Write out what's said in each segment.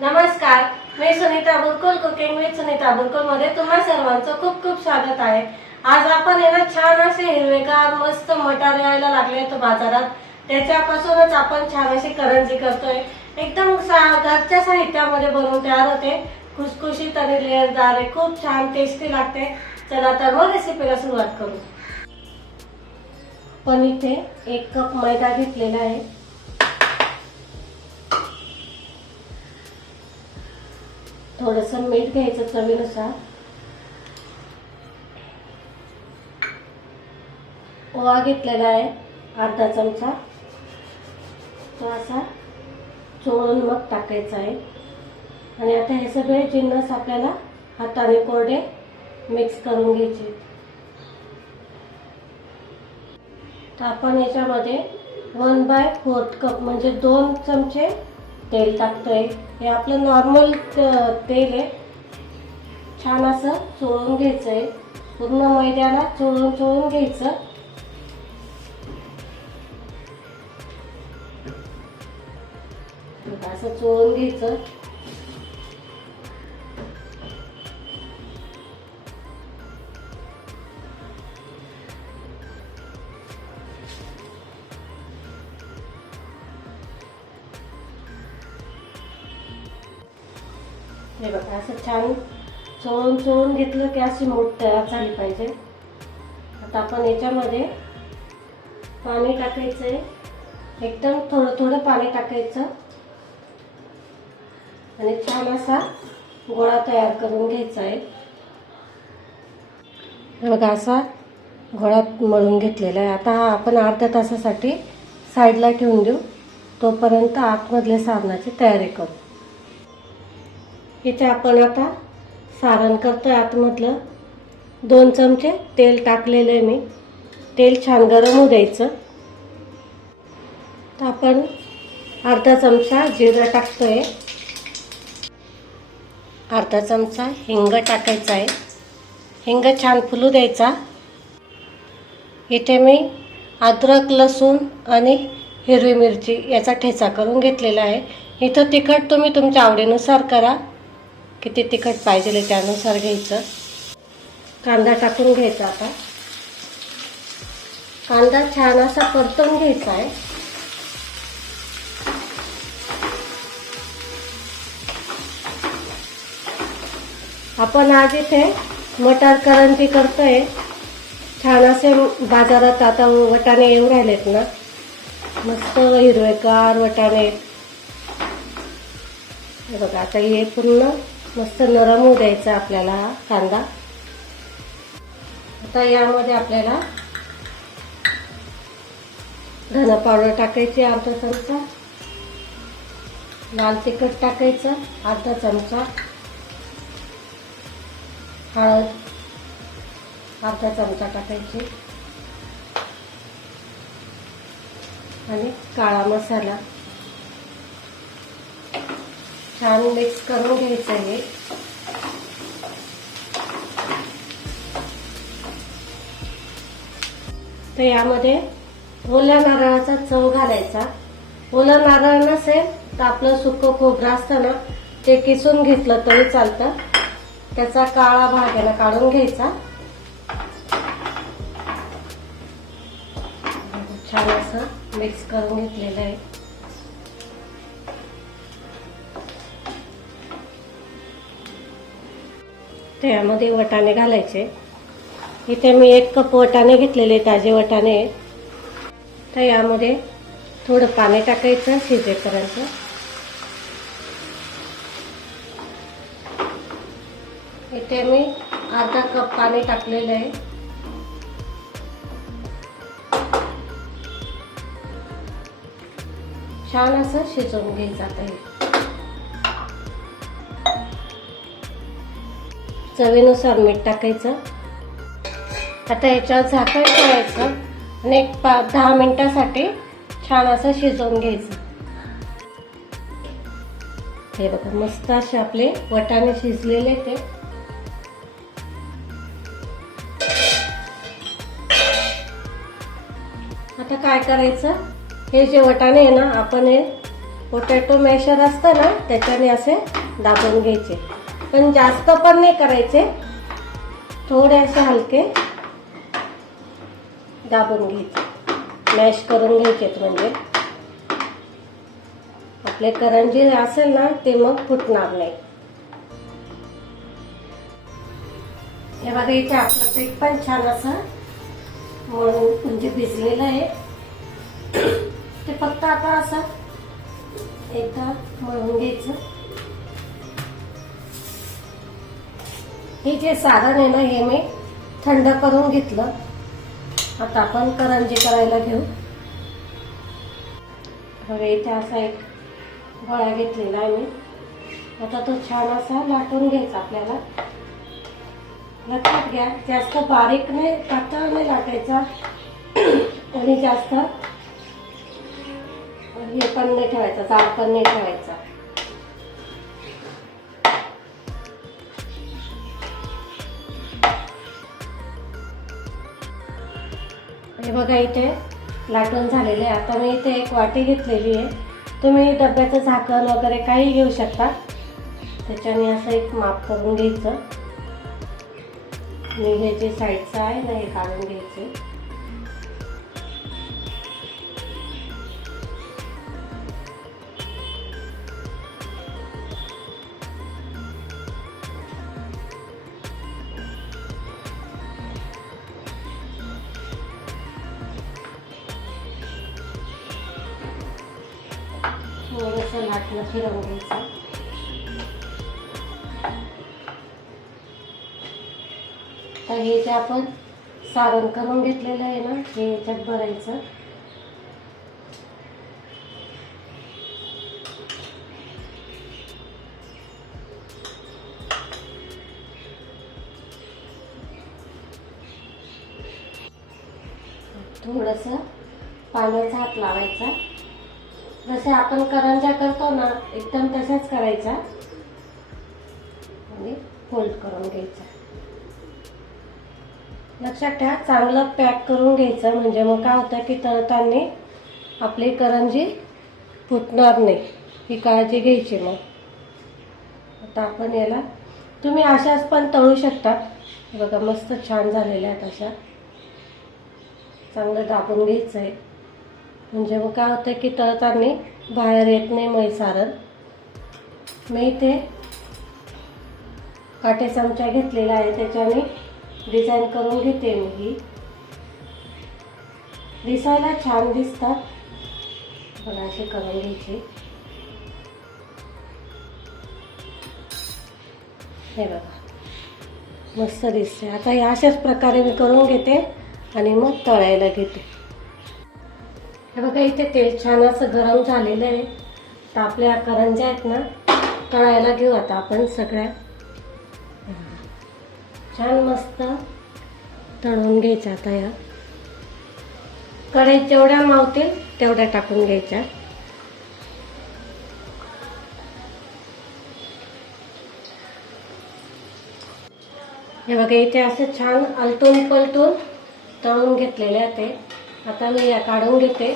नमस्कार मी Sunita Burkul cooking with Sunita बुरकुलमध्ये तुम्हा सर्वांचं खूप खूप स्वागत आहे. आज आपण आहे ना छान असे हिरवेगार मस्त मटार यायला लागले आहेत बाजारात. त्याच्यापासूनच आपण छान अशी करंजी करतोय. एकदम सा- घरच्या साहित्यामध्ये बनवून तयार होते. खुसखुशीत आणि लेअरदार आहे. खूप छान टेस्टी लागते. चला तर मग रेसिपीला सुरुवात करू. पण इथे एक कप मैदा घेतलेला आहे. थोडस मीठ घ्यायचं चवीनुसार. ओवा घेतलेला आहे अर्धा चमचा. तो असा चोळून मग टाकायचा आहे. आणि आता हे सगळे जिन्नस आपल्याला हाताने कोरडे मिक्स करून घ्यायचे तर आपण याच्यामध्ये वन बाय फोर्थ कप म्हणजे दोन चमचे तेल टाकतोय. हे आपलं नॉर्मल तेल आहे. छान असं चोळून घ्यायचं आहे पूर्ण मैद्याला चोळून चोळून घ्यायचं. असं चोळून घ्यायचं. छान चोळून चोळून घेतलं की अशी मोठ तयार झाली पाहिजे. आता आपण याच्यामध्ये पाणी टाकायचं आहे एकदम थोडं थोडं पाणी टाकायचं. आणि छान असा गोळा तयार करून घ्यायचा आहे. बघा असा गोळा मळून घेतलेला आहे. आता हा आपण अर्ध्या तासासाठी साईडला ठेवून देऊ. तोपर्यंत आतमधल्या साबणाची तयारी करू. इथे आपण आता सारण करतो आहे आतमधलं. दोन चमचे तेल टाकलेलं आहे मी. तेल छान गरम होऊ द्यायचं. तर आपण अर्धा चमचा जिरं आहे अर्धा चमचा हिंग टाकायचा आहे. हिंग छान फुलू द्यायचा. इथे मी अद्रक लसूण आणि हिरवी मिरची याचा ठेचा करून घेतलेला आहे. इथं तिखट तुम्ही तुमच्या आवडीनुसार करा. किती तिखट पाहिजे त्यानुसार घ्यायचं. कांदा टाकून घ्यायचा आता. कांदा छान असा परतून घ्यायचा आहे. आपण आज इथे मटार करंजी करतोय. छान असे बाजारात आता वटाणे येऊ राहिलेत ना. मस्त हिरवेगार वटाणे. बघा आता हे पूर्ण मस्त नरम होऊ द्यायचा आपल्याला हा कांदा. आता यामध्ये आपल्याला धना पावडर टाकायची अर्धा चमचा. लाल तिखट टाकायचं अर्धा चमचा. हळद अर्धा चमचा टाकायची. आणि काळा मसाला. छान मिक्स करून घ्यायचं आहे तर यामध्ये ओल्या नारळाचा चव घालायचा. ओला नारळ नसेल तर आपलं सुकं खोबरं असतं ना ते किसून घेतलं तरी चालतं. त्याचा काळा भाग आहे ना काढून घ्यायचा. छान असं मिक्स करून घेतलेलं आहे. त्यामध्ये वटाणे घालायचे. इथे मी एक कप वटाणे घेतलेले ताजे वटाणे. तर यामध्ये थोडं पाणी टाकायचं शिजेपर्यंत. इथे मी अर्धा कप पाणी टाकलेलं आहे. छान असं शिजवून घ्यायचं आता हे. चवीनुसार मीठ टाकायचं. आता याच्यावर झाकण ठेवायचं आणि एक पा दहा मिनटासाठी छान असं शिजवून घ्यायचं. हे बघा मस्त असे आपले वटाणे शिजलेले ते. आता काय करायचं? हे जे वटाणे आहे ना आपण हे पोटॅटो मॅशर असतं ना त्याच्याने असे दाबून घ्यायचे. पण जास्त पण नाही करायचे. थोडे असे हलके दाबून घ्यायचे. मॅश करून घ्यायचे म्हणजे. आपले करंजी असेल ना ते मग फुटणार नाही. हे बघा इथे आपलं पीठ पण छान असं मळून म्हणजे भिजलेलं आहे. ते फक्त आता असं एकदा मळून घ्यायचं. हे जे सारण आहे ना हे मी थंड करून घेतलं. आता आपण करंजी करायला घेऊ. बघा इथे असा एक गोळा घेतलेला आहे मी. आता तो छान असा लाटून घ्यायचा आपल्याला. लक्षात घ्या जास्त बारीक नाही पातळ नाही लाटायचा. आणि जास्त हे पण नाही ठेवायचं जाड पण नाही ठेवायचा. बघा इथे लाटून झालेले आहे. आता मी इथे एक वाटी घेतलेली आहे. तुम्ही डब्याचं झाकण वगैरे काही घेऊ शकता. त्याच्याने असं एक माप करून घ्यायचं. आणि हे जे साईडचं आहे ना हे काढून घ्यायचं. थोडंसं नाटलं फिरवून घ्यायचं तर हे जे आपण सारण करून घेतलेलं आहे ना हे याच्यात भरायचं. थोडंसं पाण्याचा हात लावायचा. जसे आपण करंजा करतो ना एकदम तसाच करायचा. आणि फोल्ड करून घ्यायचा. लक्षात ठेवा चांगलं पॅक करून घ्यायचं. म्हणजे मग काय होतं की तळताना आपली करंजी फुटणार नाही. ही काळजी घ्यायची मग. आता आपण याला तुम्ही अशाच पण तळू शकता. बघा मस्त छान झालेल्या आहेत अशा. चांगलं दाबून घ्यायचं आहे म्हणजे मग काय होतं की तळताना बाहेर येत नाही मग सारण. मी इथे काटे चमचा घेतलेला आहे त्याच्याने डिझाईन करून घेते मी ही. दिसायला छान दिसतात. पण असे करून घ्यायची. हे बघा मस्त दिसते. आता हे अशाच प्रकारे मी करून घेते आणि मग तळायला घेते. हे बघा इथे तेल छान असं गरम झालेलं आहे. तर आपल्या करंज्या आहेत ना तळायला घेऊ आता आपण सगळ्या. छान मस्त तळून घ्यायचं आता या. कढईत जेवढ्या मावतील तेवढ्या टाकून घ्यायच्या. हे बघा इथे असं छान आलटून पलटून तळून घेतलेले आहे ते. आता मी या काढून घेते.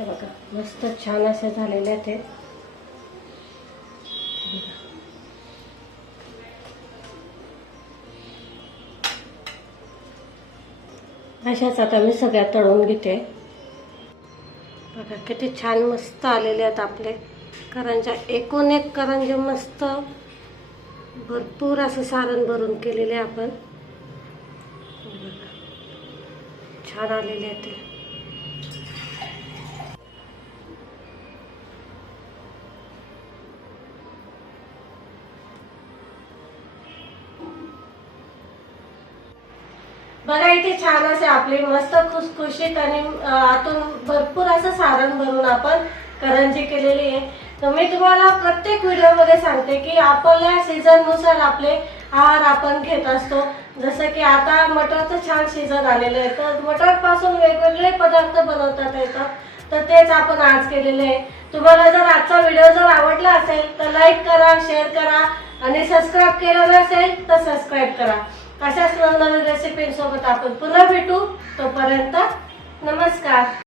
हे बघा मस्त छान असे झालेले आहेत अशाच आता मी सगळ्या तळून घेते. बघा किती छान मस्त आलेले आहेत आपले. करंजा एकूण एक करंजे मस्त भरपूर असं सारण भरून केलेले आहे आपण. बघा. छान आलेले आहेत ते. बघा इथे छान असे आपले मस्त खुसखुशीत आणि आतून भरपूर असं सारण भरून आपण करंजी केलेली आहे. तर मी तुम्हाला प्रत्येक व्हिडिओमध्ये सांगते की आपल्या सीझननुसार आपले आहार आपण घेत असतो. जसं की आता मटरचं छान सीझन आलेलं आहे. तर मटरपासून वेगवेगळे पदार्थ बनवतात येतात. तर तेच आपण आज केलेले आहे. तुम्हाला जर आजचा व्हिडिओ जर आवडला असेल तर लाईक करा शेअर करा आणि सबस्क्राईब केलं नसेल तर सबस्क्राईब करा. अशाच नवनवीन रेसिपींसोबत आपण पुन्हा भेटू? तोपर्यंत नमस्कार.